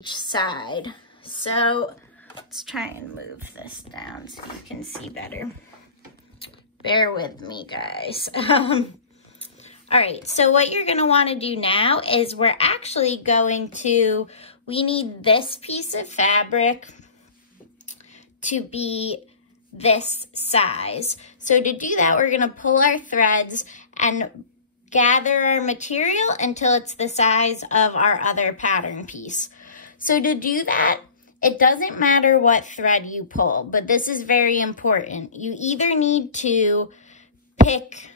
each side. So let's try and move this down so you can see better. Bear with me, guys. All right, so what you're gonna wanna do now is we're actually going to, we need this piece of fabric to be this size. So to do that, we're gonna pull our threads and gather our material until it's the size of our other pattern piece. So to do that, it doesn't matter what thread you pull, but this is very important. You either need to pick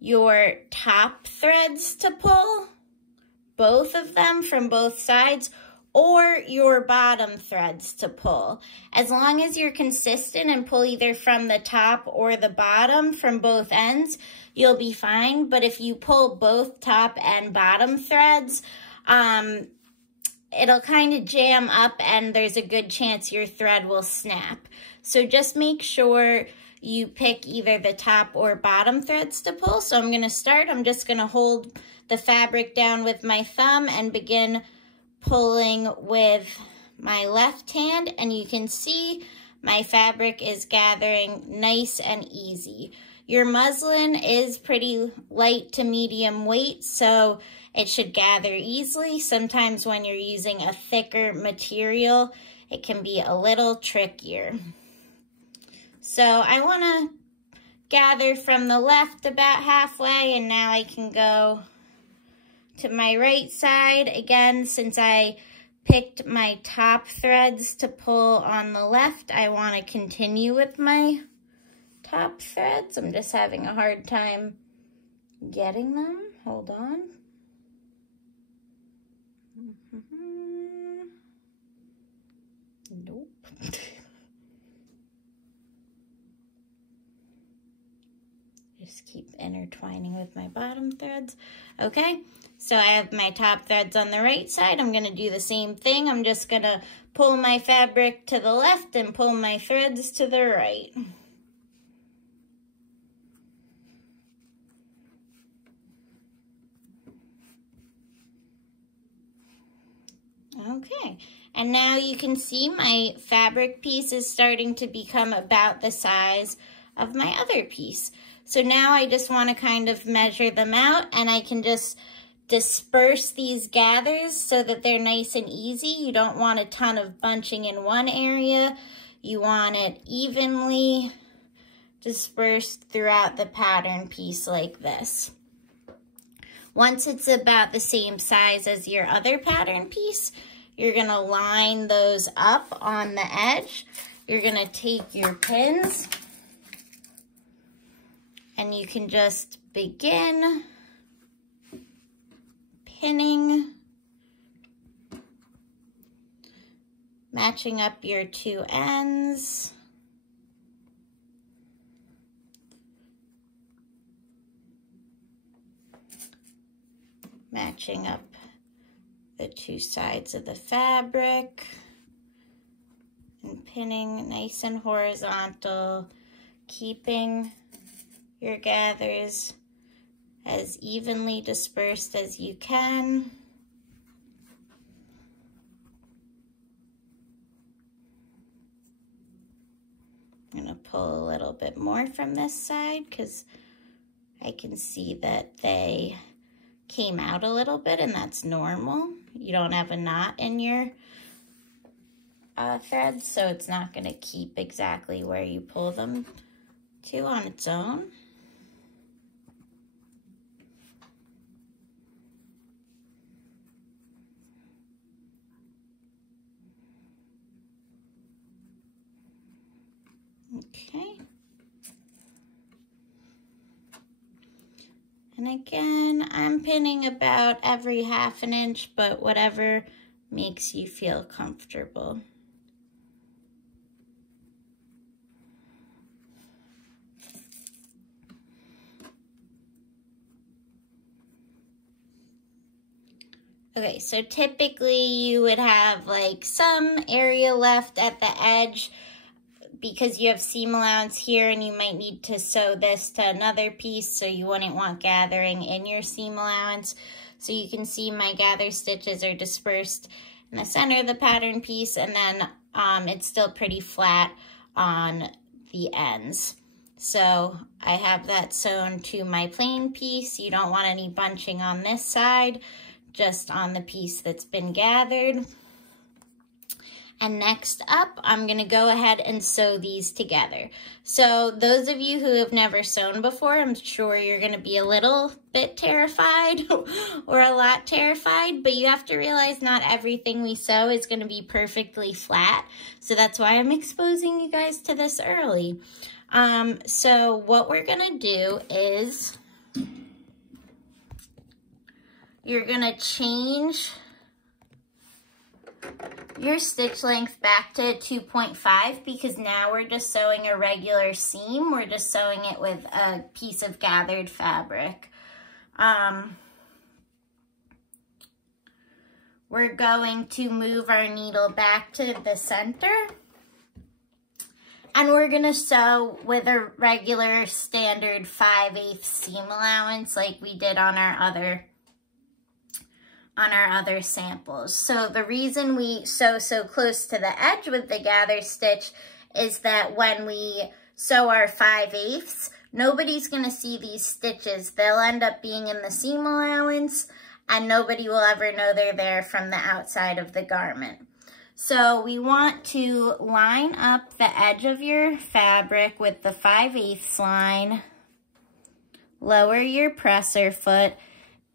your top threads to pull, both of them from both sides, or your bottom threads to pull. As long as you're consistent and pull either from the top or the bottom from both ends, you'll be fine. But if you pull both top and bottom threads, it'll kind of jam up and there's a good chance your thread will snap. So just make sure you pick either the top or bottom threads to pull. So I'm gonna start, I'm just gonna hold the fabric down with my thumb and begin pulling with my left hand, and you can see my fabric is gathering nice and easy. Your muslin is pretty light to medium weight, so it should gather easily. Sometimes when you're using a thicker material, it can be a little trickier. So I want to gather from the left about halfway, and now I can go to my right side. Again, since I picked my top threads to pull on the left, I want to continue with my top threads. I'm just having a hard time getting them. Hold on. Nope. Just keep intertwining with my bottom threads. Okay, so I have my top threads on the right side. I'm gonna do the same thing. I'm just gonna pull my fabric to the left and pull my threads to the right. Okay, and now you can see my fabric piece is starting to become about the size of my other piece. So now I just want to kind of measure them out, and I can just disperse these gathers so that they're nice and easy. You don't want a ton of bunching in one area. You want it evenly dispersed throughout the pattern piece like this. Once it's about the same size as your other pattern piece, you're gonna line those up on the edge. You're gonna take your pins, and you can just begin pinning, matching up your two ends. Matching up the two sides of the fabric and pinning nice and horizontal, keeping your gathers as evenly dispersed as you can. I'm gonna pull a little bit more from this side because I can see that they came out a little bit, and that's normal. You don't have a knot in your threads, so it's not gonna keep exactly where you pull them to on its own. Okay. And again, I'm pinning about every ½ inch, but whatever makes you feel comfortable. Okay, so typically you would have like some area left at the edge because you have seam allowance here, and you might need to sew this to another piece, so you wouldn't want gathering in your seam allowance. So you can see my gather stitches are dispersed in the center of the pattern piece, and then it's still pretty flat on the ends. So I have that sewn to my plain piece. You don't want any bunching on this side, just on the piece that's been gathered. And next up, I'm gonna go ahead and sew these together. So those of you who have never sewn before, I'm sure you're gonna be a little bit terrified or a lot terrified, but you have to realize not everything we sew is gonna be perfectly flat. So that's why I'm exposing you guys to this early. So what we're gonna do is you're gonna change your stitch length back to 2.5 because now we're just sewing a regular seam. We're just sewing it with a piece of gathered fabric. We're going to move our needle back to the center, and we're gonna sew with a regular standard 5/8 seam allowance like we did on our other samples. So the reason we sew so close to the edge with the gather stitch is that when we sew our 5/8, nobody's gonna see these stitches. They'll end up being in the seam allowance and nobody will ever know they're there from the outside of the garment. So we want to line up the edge of your fabric with the 5/8 line, lower your presser foot.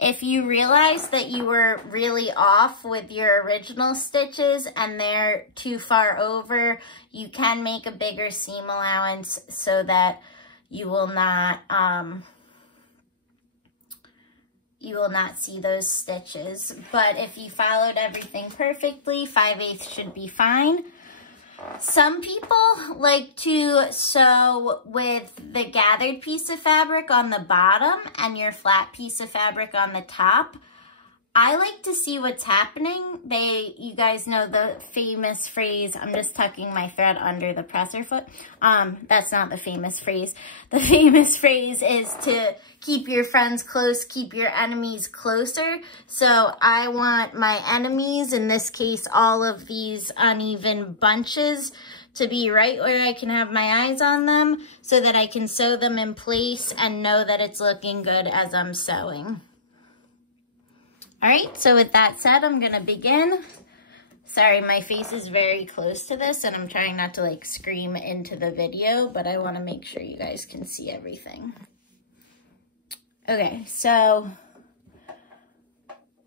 If you realize that you were really off with your original stitches and they're too far over, you can make a bigger seam allowance so that you will not see those stitches. But if you followed everything perfectly, 5/8 should be fine. Some people like to sew with the gathered piece of fabric on the bottom and your flat piece of fabric on the top. I like to see what's happening. You guys know the famous phrase, I'm just tucking my thread under the presser foot. That's not the famous phrase. The famous phrase is to keep your friends close, keep your enemies closer. So I want my enemies, in this case, all of these uneven bunches, to be right where I can have my eyes on them so that I can sew them in place and know that it's looking good as I'm sewing. All right, so with that said, I'm gonna begin. Sorry, my face is very close to this and I'm trying not to like scream into the video, but I wanna make sure you guys can see everything. Okay, so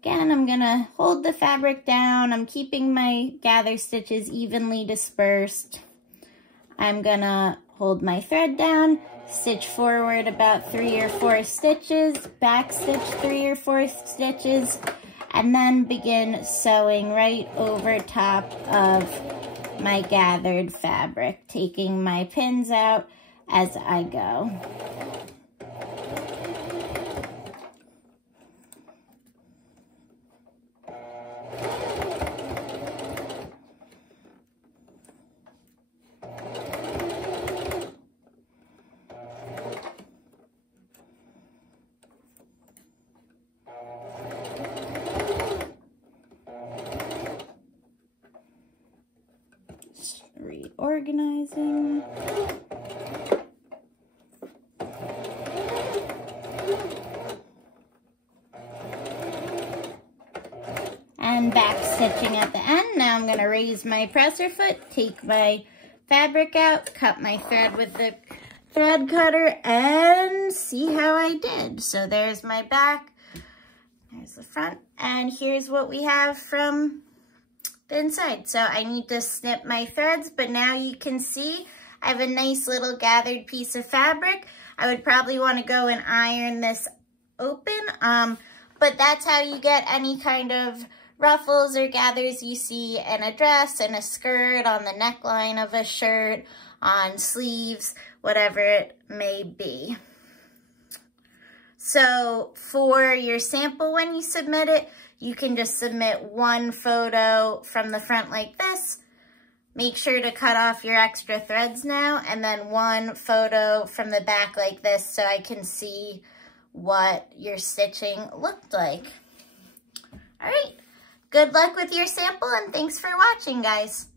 again, I'm gonna hold the fabric down. I'm keeping my gather stitches evenly dispersed. I'm gonna hold my thread down, stitch forward about 3 or 4 stitches, back stitch 3 or 4 stitches, and then begin sewing right over top of my gathered fabric, taking my pins out as I go. Reorganizing. And back stitching at the end. Now I'm going to raise my presser foot, take my fabric out, cut my thread with the thread cutter, and see how I did. So there's my back, there's the front, and here's what we have from the inside. So I need to snip my threads, but now you can see I have a nice little gathered piece of fabric. I would probably want to go and iron this open, but that's how you get any kind of ruffles or gathers you see in a dress, in a skirt, on the neckline of a shirt, on sleeves, whatever it may be. So for your sample, when you submit it, you can just submit one photo from the front like this. Make sure to cut off your extra threads now, and then one photo from the back like this so I can see what your stitching looked like. All right, good luck with your sample and thanks for watching, guys.